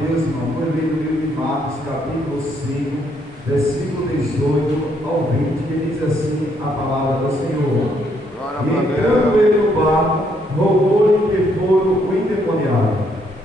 de Deus, irmão, foi lido no livro de Marcos, capítulo 5, versículo 18 ao 20, que diz assim a palavra do Senhor. E entrando ele no barco, rogou-lhe que fora o endemoniado,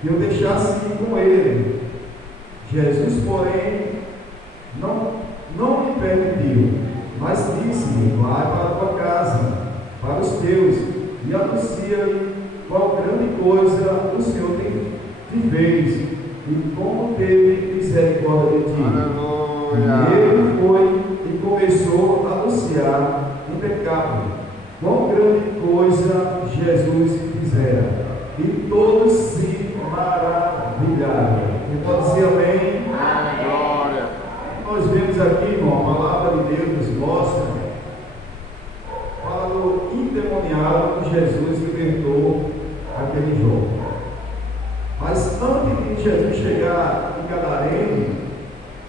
que o deixasse ir com ele. Jesus, porém, não lhe permitiu, mas disse-lhe: vai para a tua casa, para os teus, e anuncia-lhe qual grande coisa o Senhor te fez, e como teve misericórdia de ti. Aleluia. E ele foi e começou a anunciar impecável quão grande coisa Jesus fizera, e todos se maravilharam. E pode dizer amém? Glória. Nós vemos aqui, irmão, a palavra de Deus nos mostra, fala do endemoniado que Jesus libertou aquele jovem. Mas antes de Jesus chegar em Gadareno,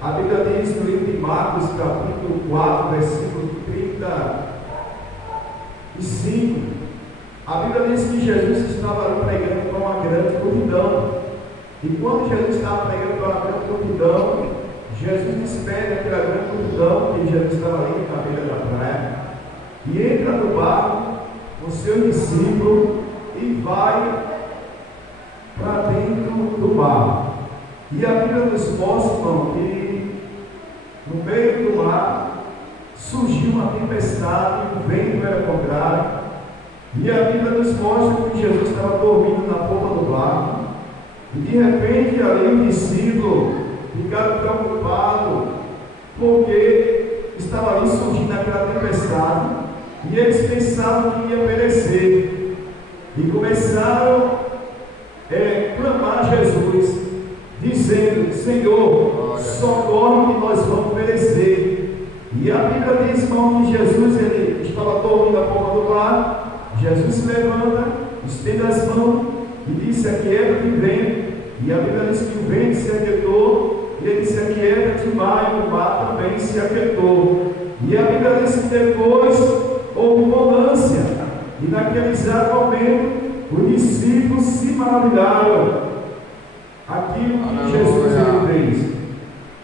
a Bíblia diz no livro de Marcos, capítulo 4, versículo 35, a Bíblia diz que Jesus estava ali pregando para uma grande multidão. E quando Jesus estava pregando para uma grande multidão, Jesus despede aquela grande multidão, que Jesus estava ali na beira da praia, e entra no barco com seu discípulo e vai para dentro do barco. E a Bíblia nos mostra, irmão, que no meio do mar surgiu uma tempestade, o vento era contrário, e a Bíblia nos mostra que Jesus estava dormindo na ponta do barco, e de repente ali o discípulo ficaram preocupados, porque estava ali surgindo aquela tempestade, e eles pensavam que ia perecer, e começaram clamar a Jesus, dizendo: Senhor, socorre que nós vamos perecer. E a Bíblia diz, irmão, que Jesus ele estava dormindo na ponta do barco. Jesus se levanta, estende as mãos e disse: aquieta-te, vento. E a Bíblia diz que o vento se aquietou, e ele disse: aquieta-te, mar, e o mar também se aquietou. E a Bíblia diz que depois houve bonança, e naquele exato momento os discípulos se maravilharam aquilo que Jesus ele fez.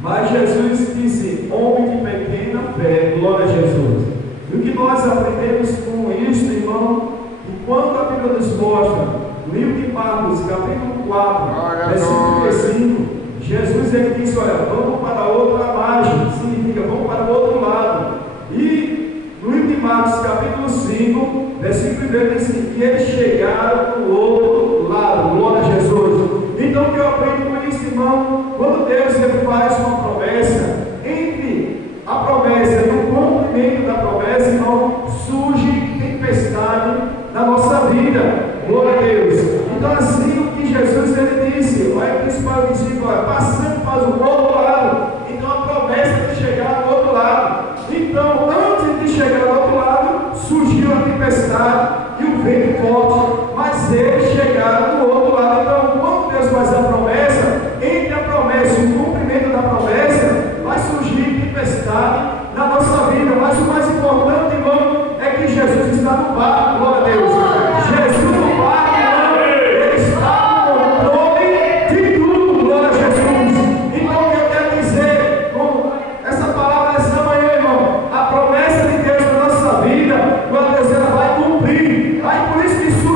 Mas Jesus disse: homem de pequena fé, glória a Jesus. E o que nós aprendemos com isso, irmão, enquanto a Bíblia nos mostra, no livro de Marcos, capítulo 4, versículo 35, Jesus ele disse: olha, vamos para a outra margem, significa vamos para o outro lado. E no livro de Marcos, capítulo 5, versículo 1, diz que eles chegaram do outro lado, glória a Jesus. Então o que eu aprendo com isso, irmão, quando Deus ele faz uma promessa, entre a promessa e o cumprimento da promessa, irmão, surge tempestade na nossa vida, glória a Deus. Então assim o que Jesus ele disse, olha que para o discípulo, passando para o outro lado, então a promessa de chegar do outro lado. Então antes de chegar do outro lado, surgiu a tempestade e o vento forte, mas eles chegaram do outro lado. Então quando Deus faz a promessa, entre a promessa e o cumprimento da promessa, vai surgir tempestade na nossa vida. Mas o mais importante, irmão, é que Jesus está no barco, glória a Deus. Jesus no barco, irmão, ele está no controle de tudo, glória a Jesus. Então o que eu quero dizer com essa palavra essa manhã, irmão, a promessa de Deus na nossa vida, glória a Deus, ela vai cumprir. Aí por isso que surge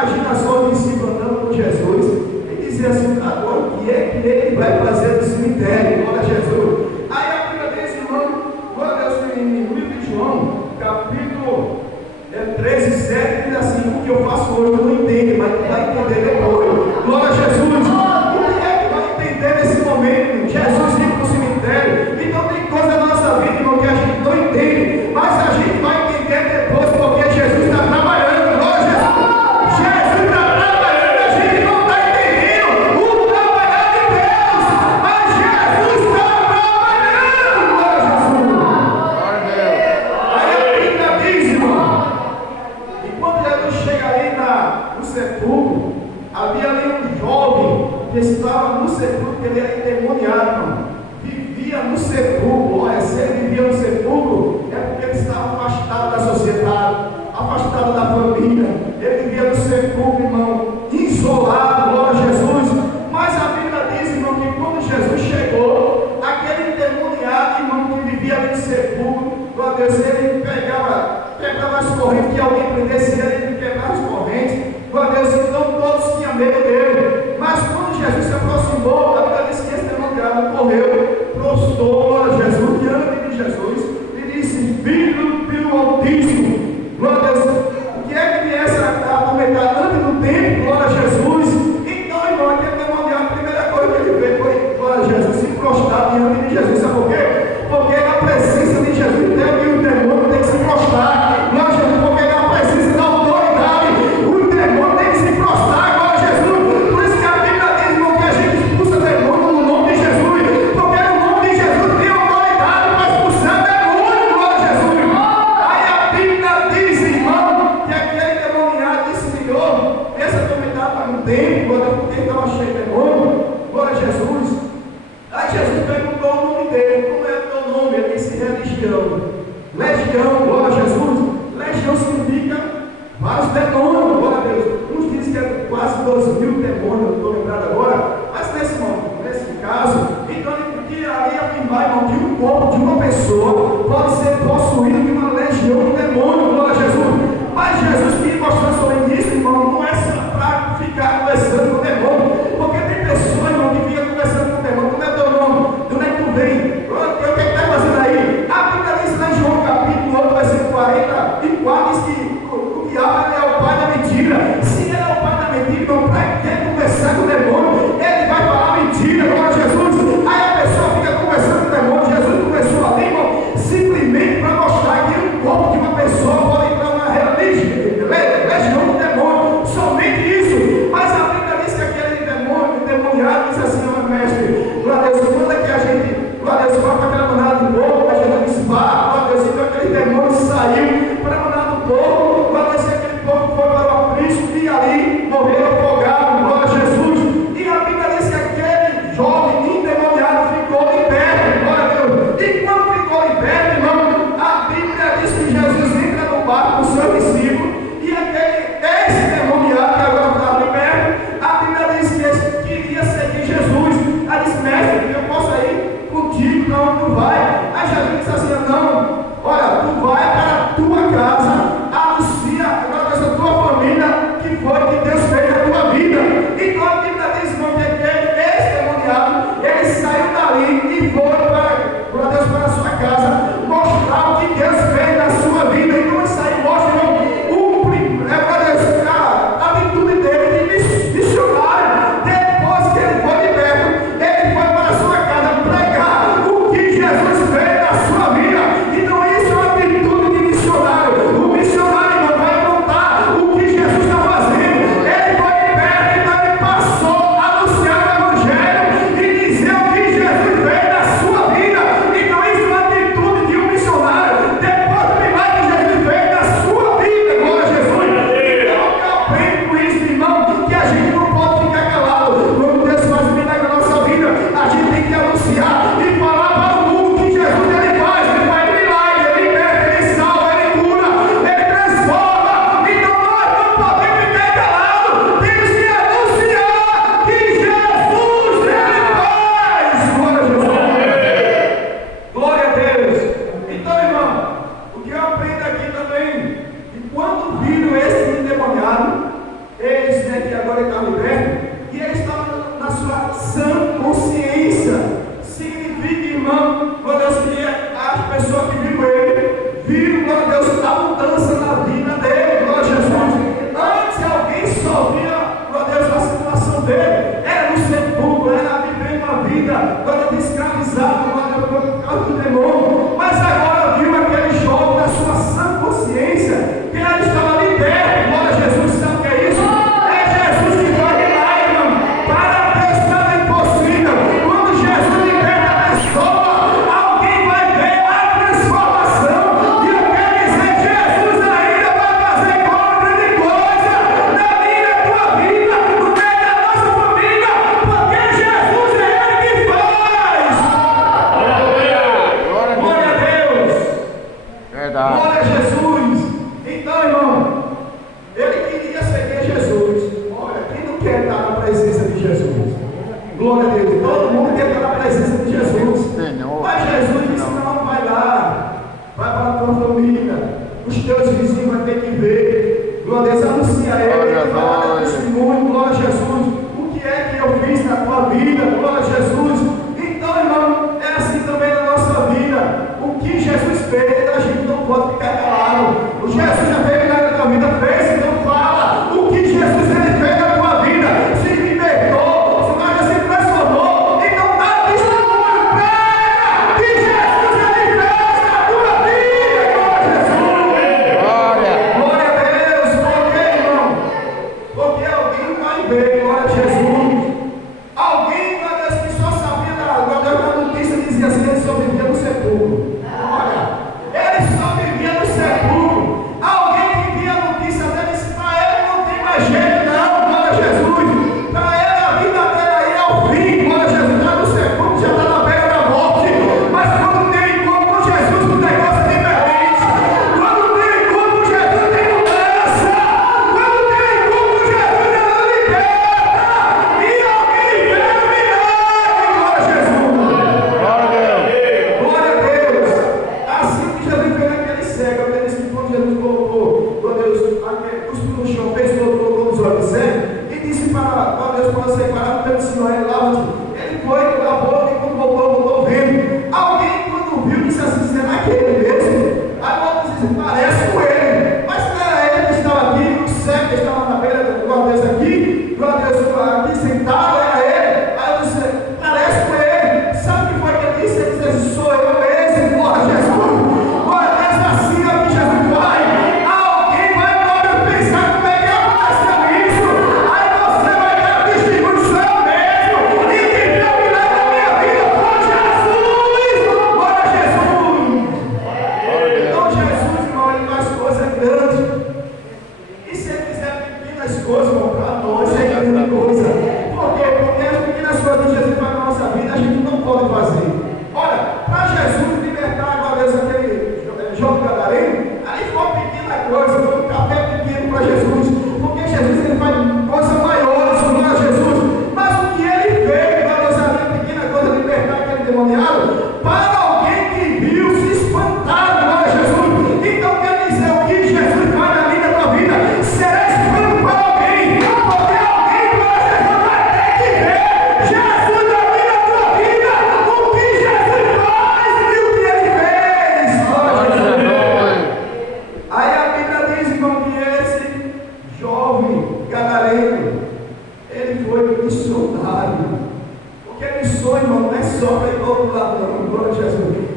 Imagina só o discípulo andando com Jesus e dizer assim: agora o que é que ele vai fazer no cemitério? Glória a Jesus. Aí a Bíblia diz, irmão, glória a Deus, em livro de João, capítulo 13, 7, diz assim: o que eu faço hoje eu não entendo, mas tu vai entender depois. Glória a Jesus. O que é que vai entender nesse momento? Jesus indo para o cemitério. Então tem coisa na nossa vida, irmão, que a gente não entende, mas a gente vai entender depois, porque Jesus está trabalhando. Glória a Jesus. Jesus está trabalhando, a gente não está entendendo o trabalhar de Deus, mas Jesus está trabalhando. Glória a Jesus. Aí a Bíblia diz, irmão, e quando Jesus chega ali no sepulcro, havia ali um jovem que estava no sepulcro, que ele era endemoniado, irmão. Vivia no sepulcro. Olha, se ele vivia no sepulcro, é porque ele estava afastado da sociedade, afastado da família. Ele vivia no sepulcro, irmão, isolado. Glória a Jesus. Mas a Bíblia diz, irmão, que quando Jesus chegou, aquele endemoniado, irmão, que vivia ali no sepulcro, glória a Deus, ele quebrava as correntes, que alguém prendesse ele quebrava as correntes. Glória a Deus, então todos tinham medo dele. Mas quando Jesus se aproximou, a Bíblia diz que esse endemoniado correu, prostrou, glória a Jesus, diante de Jesus, e disse: Filho do Altíssimo, glória a Deus, o que é que viesse a atormentar antes do tempo, glória a Jesus. Então, irmão, aquele endemoniado, a primeira coisa que ele fez foi, glória a Jesus, se prostrar diante de Jesus. Sabe por quê? Porque na presença de Jesus, o demônio tem que se prostrar. Glória a Jesus, porque na presença da autoridade, o demônio tem que se prostrar. Glória a Jesus. Por isso que a Bíblia diz, irmão, que a gente expulsa demônio no nome de Jesus, porque no nome de Jesus tem autoridade para expulsar demônio. Glória a Jesus. Aí a Bíblia diz, irmão, que aquele demoniado disse: Senhor, essa atormentada para um tempo, porque estava cheio de demônio. Glória a Jesus. Aí Jesus perguntou o nome dele: como é o teu nome? Ele disse: religião. Legião, glória a Jesus. Legião significa vários demônios, glória a Deus. Uns dizem que é quase 12.000 demônios, não estou lembrado agora, mas nesse caso, então ele podia ali afirmar, irmão, que o corpo de uma pessoa pode ser possuído de uma legião de demônios, glória a Jesus. Mas Jesus queria mostrar sobre isso, irmão, não é só para ficar conversando com o demônio, porque tem pessoas, irmão, que ficam conversando com o demônio. Como é teu nome? De onde é que tu vem? O que está fazendo aí? A Bíblia diz lá em João capítulo 8, versículo 44, diz que o diabo é o pai da mentira. Se ele é o pai da mentira, então para que conversar com o demônio? Ele vai falar mentira, glória a Jesus. Aí a pessoa fica conversando com o demônio. Jesus começou ali, irmão, simplesmente para mostrar que o corpo de uma pessoa pode entrar uma legião de demônio. Somente isso. Mas a Bíblia diz que aquele demônio, endemoniado, diz assim: ó mestre, glória a Deus, quando é que a gente, glória a Deus, vai para aquela manada do povo, a gente disse: vá, glória a Deus, então aquele demônio saiu para a manada do povo, glória a Deus, aquele povo foi para o aprisco, e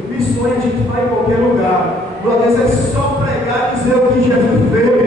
Missões a gente vai em qualquer lugar. Glória a Deus, é só pregar e dizer o que Jesus fez.